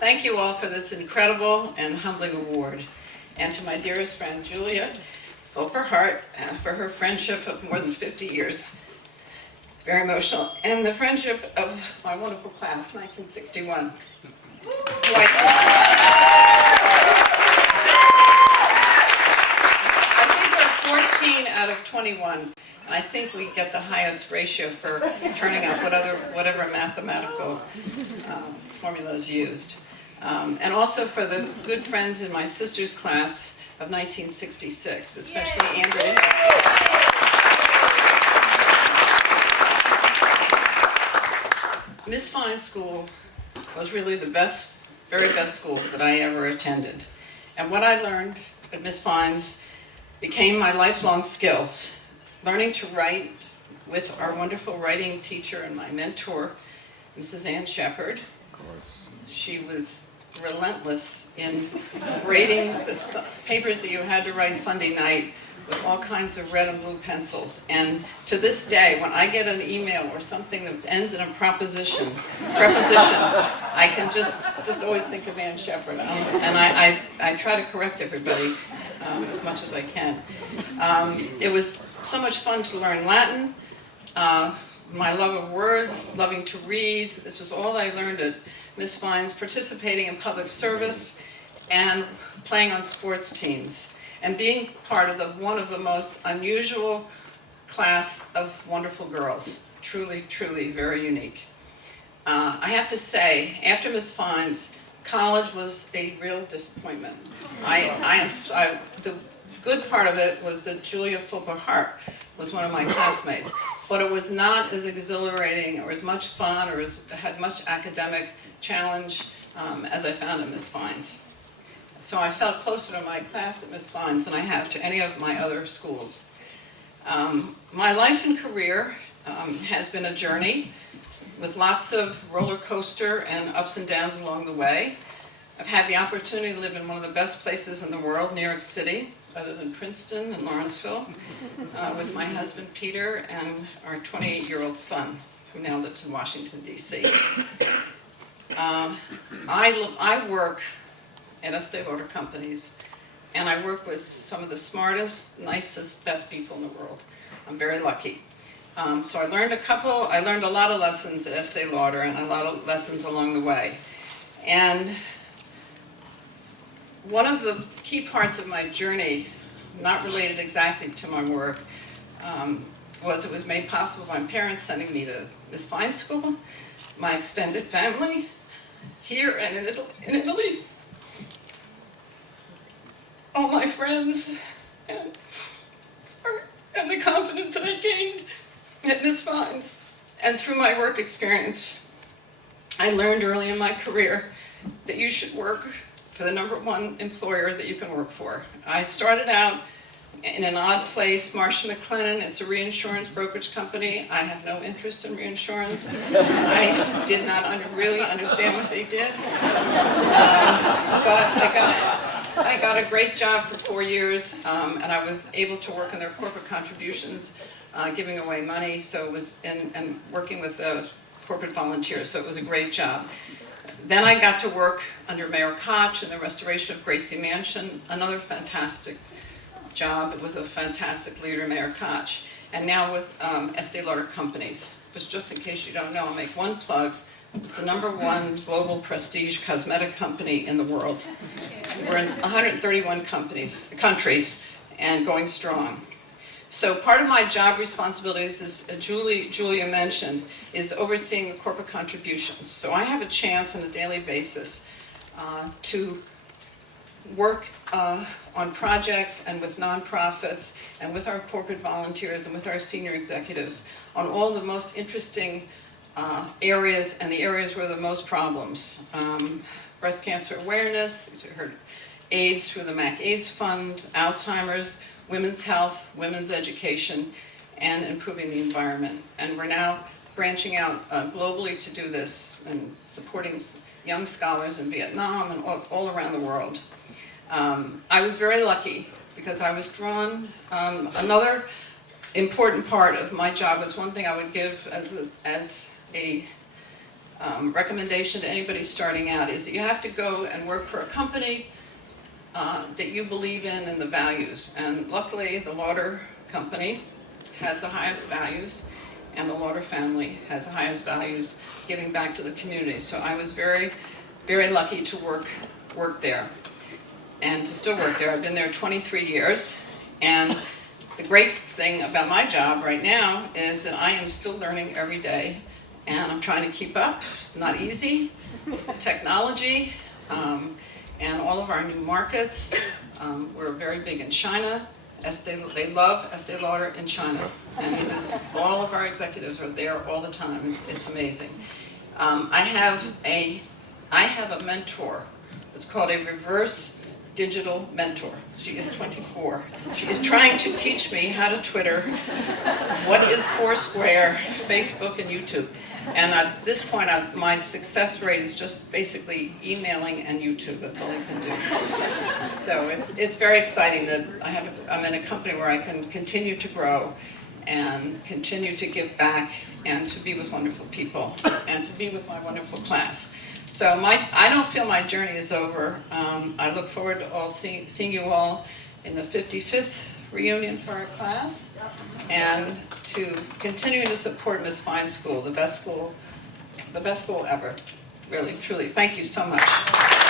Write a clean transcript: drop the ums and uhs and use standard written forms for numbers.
Thank you all for this incredible and humbling award. And to my dearest friend Julia Fulper-Hart for her friendship of more than 50 years. Very emotional. And the friendship of my wonderful class, 1961. I think we're 14 out of 21. I think we get the highest ratio for turning up whatever mathematical formula is used. And also for the good friends in my sister's class of 1966, especially Andrew. Miss Fine School was really the best, very best school that I ever attended. And what I learned at Miss Fine's became my lifelong skills. Learning to write with our wonderful writing teacher and my mentor, Mrs. Ann Shepard. Of course. She was relentless in grading the papers that you had to write Sunday night with all kinds of red and blue pencils. And to this day, when I get an email or something that ends in a preposition, I can just always think of Ann Shepard. And I try to correct everybody as much as I can. It was so much fun to learn Latin, my love of words, loving to read. This was all I learned at Miss Fine's, participating in public service and playing on sports teams and being part of one of the most unusual class of wonderful girls. Truly, truly very unique. I have to say, after Miss Fine's, college was a real disappointment. The good part of it was that Julia Fulper-Hart was one of my classmates, but it was not as exhilarating or as much fun or had much academic challenge as I found at Miss Fine's. So I felt closer to my class at Miss Fine's than I have to any of my other schools. My life and career has been a journey with lots of roller coaster and ups and downs along the way. I've had the opportunity to live in one of the best places in the world, New York City, other than Princeton and Lawrenceville, with my husband Peter and our 28-year-old son, who now lives in Washington, D.C. I work at Estee Lauder companies, and I work with some of the smartest, nicest, best people in the world. I'm very lucky. So I learned a lot of lessons at Estee Lauder and a lot of lessons along the way. And one of the key parts of my journey, not related exactly to my work, was it was made possible by my parents sending me to Miss Fine School, my extended family, here and in Italy, all my friends, and the confidence that I gained at Miss Fine's. And through my work experience, I learned early in my career that you should work for the #1 employer that you can work for. I started out in an odd place, Marsh & McLennan. It's a reinsurance brokerage company. I have no interest in reinsurance. I did not really understand what they did. But I got a great job for 4 years, and I was able to work in their corporate contributions, giving away money, so it was and working with corporate volunteers, so it was a great job. Then I got to work under Mayor Koch in the restoration of Gracie Mansion, another fantastic job with a fantastic leader, Mayor Koch, and now with Estee Lauder Companies. Just in case you don't know, I'll make one plug. It's the #1 global prestige cosmetic company in the world. We're in 131 countries and going strong. So part of my job responsibilities, as Julia mentioned, is overseeing the corporate contributions. So I have a chance on a daily basis to work on projects and with nonprofits and with our corporate volunteers and with our senior executives on all the most interesting areas and the areas where there are the most problems. Breast cancer awareness, you heard AIDS through the MAC AIDS Fund, Alzheimer's, women's health, women's education, and improving the environment. And we're now branching out globally to do this and supporting young scholars in Vietnam and all around the world. I was very lucky because I was drawn. Another important part of my job was one thing I would give as a recommendation to anybody starting out is that you have to go and work for a company that you believe in and the values. And luckily, the Lauder company has the highest values, and the Lauder family has the highest values, giving back to the community. So I was very, very lucky to work there, and to still work there. I've been there 23 years, and the great thing about my job right now is that I am still learning every day, and I'm trying to keep up. It's not easy with the technology and all of our new markets. We're very big in China. They love Estee Lauder in China, and it is, all of our executives are there all the time. It's amazing. I have a mentor. It's called a reverse digital mentor. She is 24. She is trying to teach me how to Twitter, what is Foursquare, Facebook, and YouTube. And at this point, my success rate is just basically emailing and YouTube. That's all I can do. So it's very exciting that I'm in a company where I can continue to grow and continue to give back and to be with wonderful people and to be with my wonderful class. So I don't feel my journey is over. I look forward to seeing you all in the 55th reunion for our class, and to continuing to support Miss Fine School, the best school ever. Really, truly. Thank you so much.